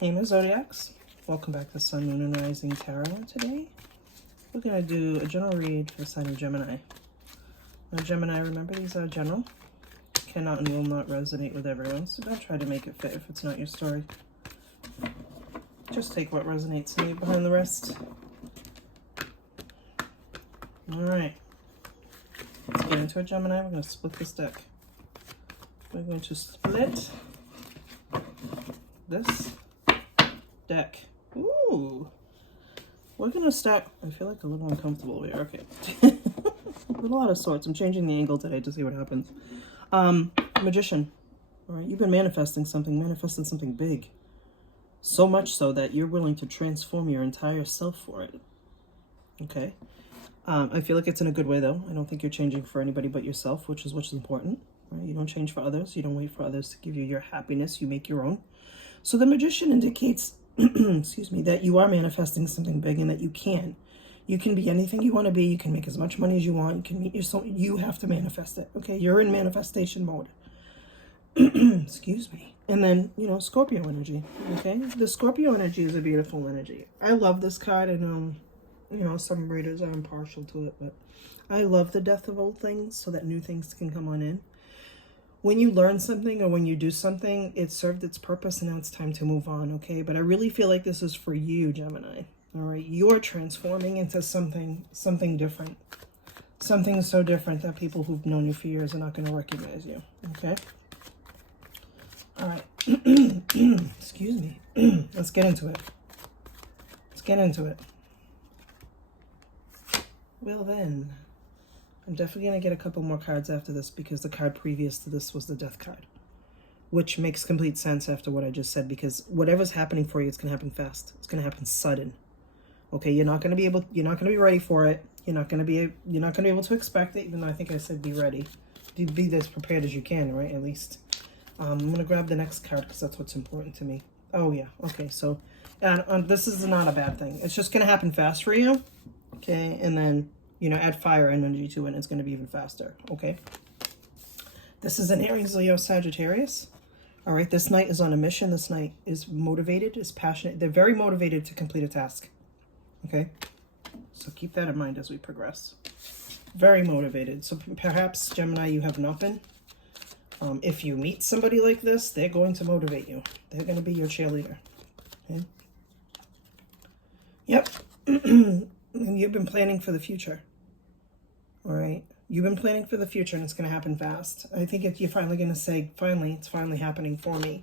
Hey, my Zodiacs. Welcome back to SunMoon Rising Tarot. Today, we're going to do a general read for the sign of Gemini. Now, Gemini, remember these are general. Cannot and will not resonate with everyone, so don't try to make it fit if it's not your story. Just take what resonates and leave behind the rest. Alright. Let's get into it, Gemini. We're going to split this deck. We're going to split this deck. Ooh. We're going to start... I feel like a little uncomfortable here. Okay. With a lot of sorts. I'm changing the angle today to see what happens. Magician. All right. You've been manifesting something big. So much so that you're willing to transform your entire self for it. Okay. I feel like it's in a good way, though. I don't think you're changing for anybody but yourself, which is important. Right? You don't change for others. You don't wait for others to give you your happiness. You make your own. So the Magician indicates, excuse me, that you are manifesting something big and that you can. You can be anything you want to be. You can make as much money as you want. You can meet your soul. You have to manifest it. Okay, you're in manifestation mode. Excuse me. And then, you know, Scorpio energy. Okay, the Scorpio energy is a beautiful energy. I love this card. I know, you know, some readers are impartial to it, but I love the death of old things so that new things can come on in. When you learn something or when you do something, it served its purpose and now it's time to move on, okay? But I really feel like this is for you, Gemini, all right? You're transforming into something different. Something so different that people who've known you for years are not going to recognize you, okay? All right. Excuse me. Let's get into it. Let's get into it. Well then... I'm definitely going to get a couple more cards after this because the card previous to this was the death card, which makes complete sense after what I just said, because whatever's happening for you, it's going to happen fast. It's going to happen sudden. Okay, you're not going to be ready for it. You're not going to be able to expect it, even though I think I said be ready. Be as prepared as you can, right? At least. I'm going to grab the next card because that's what's important to me. Oh yeah. Okay, so this is not a bad thing. It's just going to happen fast for you. Okay, and then, you know, add fire energy to it, and it's going to be even faster, okay? This is an Aries, Leo, Sagittarius. All right, this knight is on a mission. This knight is motivated, is passionate. They're very motivated to complete a task, okay? So keep that in mind as we progress. Very motivated. So perhaps, Gemini, you have not been. If you meet somebody like this, they're going to motivate you. They're going to be your cheerleader, okay? Yep. And you've been planning for the future. All right, you've been planning for the future, and it's going to happen fast. I think you're finally going to say, finally, it's finally happening for me,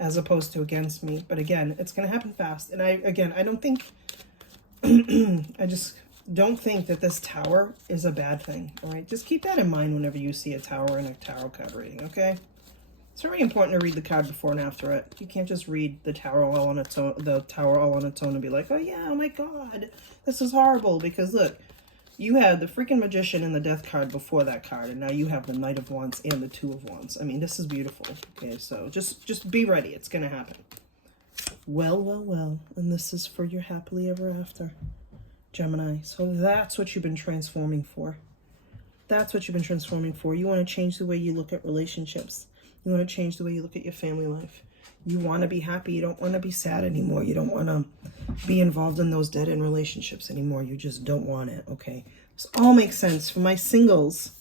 as opposed to against me. But again, it's going to happen fast. And I don't think, I just don't think that this tower is a bad thing. All right, just keep that in mind whenever you see a tower in a tarot card reading. Okay, it's very important to read the card before and after it. You can't just read the tower all on its own, and be like, oh yeah, oh my God, this is horrible. Because look. You had the freaking Magician and the Death card before that card, and now you have the Knight of Wands and the Two of Wands. I mean, this is beautiful. Okay, so just be ready. It's going to happen. Well, well, well. And this is for your happily ever after, Gemini. So that's what you've been transforming for. That's what you've been transforming for. You want to change the way you look at relationships. You want to change the way you look at your family life. You want to be happy. You don't want to be sad anymore. You don't want to be involved in those dead-end relationships anymore. You just don't want it, okay? This all makes sense. For my singles,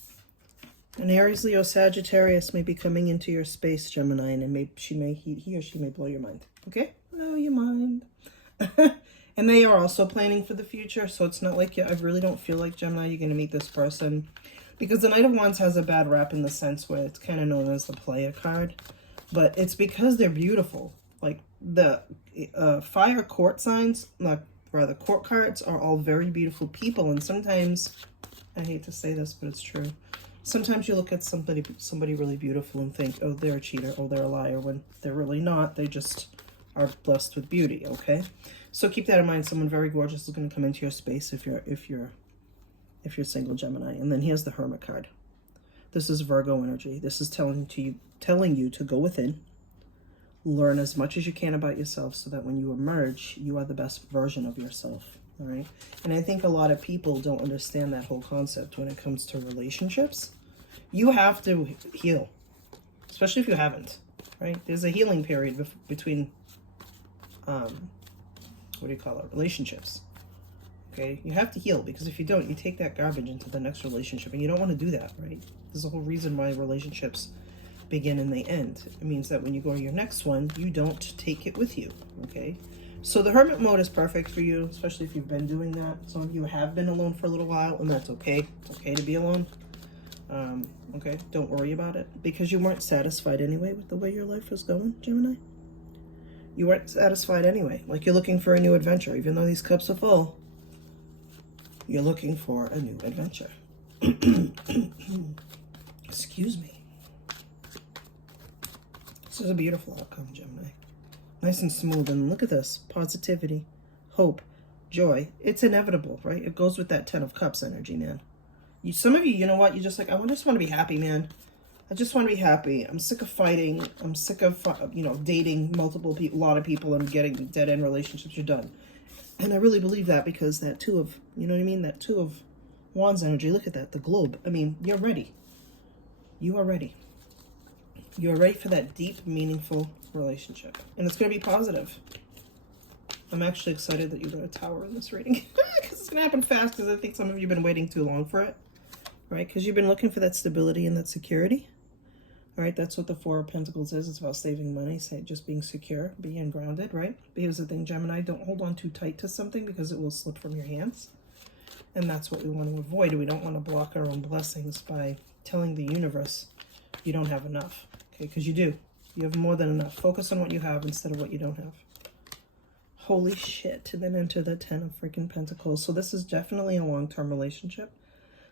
an Aries, Leo, Sagittarius may be coming into your space, Gemini, and he or she may blow your mind, okay? Blow your mind. And they are also planning for the future, so it's not like I really don't feel like, Gemini, you're going to meet this person. Because the Knight of Wands has a bad rap in the sense where it's kind of known as the player card. But it's because they're beautiful. Like the fire court signs, court cards are all very beautiful people. And sometimes, I hate to say this, but it's true. Sometimes you look at somebody really beautiful and think, oh, they're a cheater, oh, they're a liar, when they're really not. They just are blessed with beauty, okay? So keep that in mind. Someone very gorgeous is going to come into your space if you're single, Gemini. And then here's the Hermit card. This is Virgo energy. This is telling you to go within, learn as much as you can about yourself so that when you emerge, you are the best version of yourself, all right? And I think a lot of people don't understand that whole concept when it comes to relationships. You have to heal, especially if you haven't, right? There's a healing period between what do you call it, relationships. Okay, you have to heal, because if you don't, you take that garbage into the next relationship, and you don't want to do that, right? There's a whole reason why relationships begin and they end. It means that when you go to your next one, you don't take it with you, okay? So the hermit mode is perfect for you, especially if you've been doing that. Some of you have been alone for a little while, and that's okay. It's okay to be alone. Okay, don't worry about it, because you weren't satisfied anyway with the way your life was going, Gemini. You weren't satisfied anyway. Like, you're looking for a new adventure. Even though these cups are full, you're looking for a new adventure. Excuse me. This is a beautiful outcome, Gemini. Nice and smooth. And look at this. Positivity, hope, joy. It's inevitable, right? It goes with that 10 of Cups energy, man. Some of you, you know what? You're just like, I just want to be happy, man. I just want to be happy. I'm sick of fighting. I'm sick of, dating multiple people, a lot of people, and getting dead-end relationships. You're done. And I really believe that, because that 2 of, that 2 of Wands energy, look at that, the globe. I mean, you're ready. You are ready. You are ready for that deep, meaningful relationship. And it's going to be positive. I'm actually excited that you got a Tower in this reading. Because it's going to happen fast, because I think some of you have been waiting too long for it. Right? Because you've been looking for that stability and that security. All right? That's what the 4 of Pentacles is. It's about saving money, just being secure, being grounded, right? But here's the thing, Gemini, don't hold on too tight to something, because it will slip from your hands. And that's what we want to avoid. We don't want to block our own blessings by telling the universe you don't have enough. Okay? Because you do. You have more than enough. Focus on what you have instead of what you don't have. Holy shit. And then enter the 10 of freaking Pentacles. So this is definitely a long-term relationship.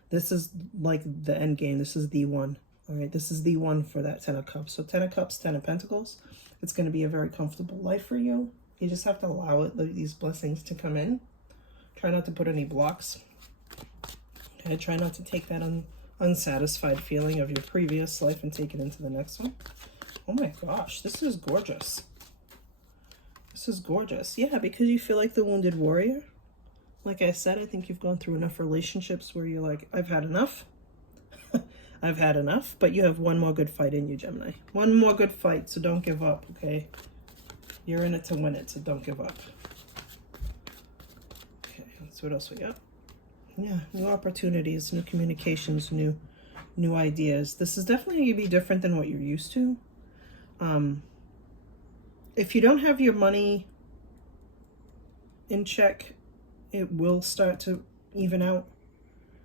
This is like the end game. This is the one. All right, this is the one for that 10 of Cups. So 10 of Cups, 10 of Pentacles. It's going to be a very comfortable life for you. You just have to allow these blessings to come in. Try not to put any blocks. Okay, try not to take that unsatisfied feeling of your previous life and take it into the next one. Oh my gosh, this is gorgeous. This is gorgeous. Yeah, because you feel like the wounded warrior. Like I said, I think you've gone through enough relationships where you're like, I've had enough. I've had enough. But you have one more good fight in you, Gemini. One more good fight, so don't give up, okay? You're in it to win it, so don't give up. Okay, so what else we got? Yeah, new opportunities, new communications, new ideas. This is definitely going to be different than what you're used to. If you don't have your money in check, it will start to even out.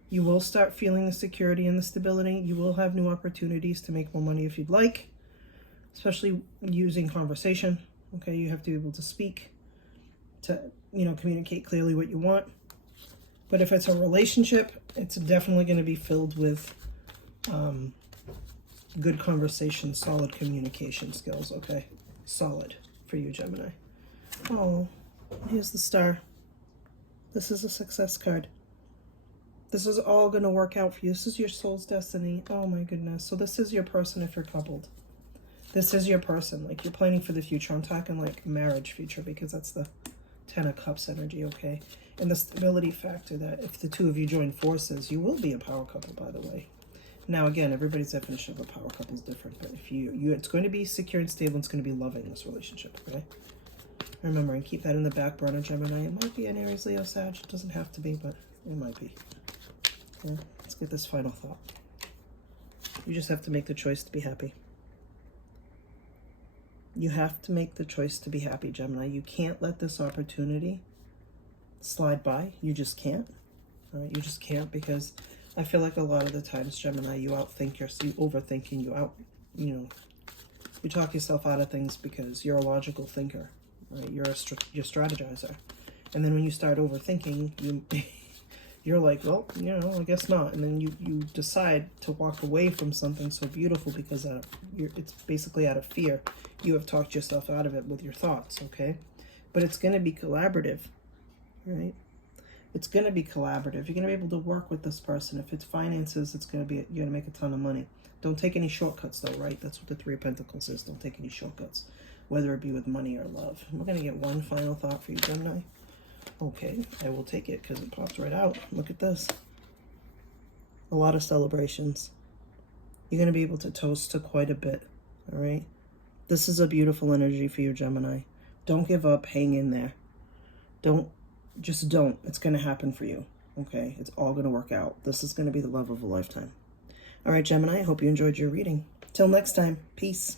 You will start feeling the security and the stability. You will have new opportunities to make more money if you'd like, especially using conversation. Okay, you have to be able to speak, to, communicate clearly what you want. But if it's a relationship, it's definitely going to be filled with good conversation, solid communication skills, okay? Solid for you, Gemini. Oh, here's the Star. This is a success card. This is all going to work out for you. This is your soul's destiny. Oh my goodness. So this is your person if you're coupled. This is your person. Like, you're planning for the future. I'm talking like marriage future, because that's the 10 of Cups energy, okay? And the stability factor that if the 2 of you join forces, you will be a power couple, by the way. Now, again, everybody's definition of a power couple is different, but if it's going to be secure and stable, it's going to be loving, this relationship, okay? Remember, and keep that in the back burner, Gemini. It might be an Aries, Leo, Sag. It doesn't have to be, but it might be. Okay, let's get this final thought. You just have to make the choice to be happy. You have to make the choice to be happy, Gemini. You can't let this opportunity slide by. You just can't. All right, you just can't, because I feel like a lot of the times, Gemini, you outthink you overthink, and you talk yourself out of things because you're a logical thinker, right? You're a strategizer, and then when you start overthinking, you're like, well, I guess not, and then you decide to walk away from something so beautiful because it's basically out of fear. You have talked yourself out of it with your thoughts, okay? But it's going to be collaborative, right? It's going to be collaborative. You're going to be able to work with this person. If it's finances, you're going to make a ton of money. Don't take any shortcuts, though, right? That's what the 3 of Pentacles is. Don't take any shortcuts, whether it be with money or love. We're going to get one final thought for you, Gemini. Okay, I will take it because it pops right out. Look at this. A lot of celebrations. You're going to be able to toast to quite a bit, all right? This is a beautiful energy for you, Gemini. Don't give up. Hang in there. Just don't. It's going to happen for you. Okay? It's all going to work out. This is going to be the love of a lifetime. All right, Gemini, I hope you enjoyed your reading. Till next time, peace.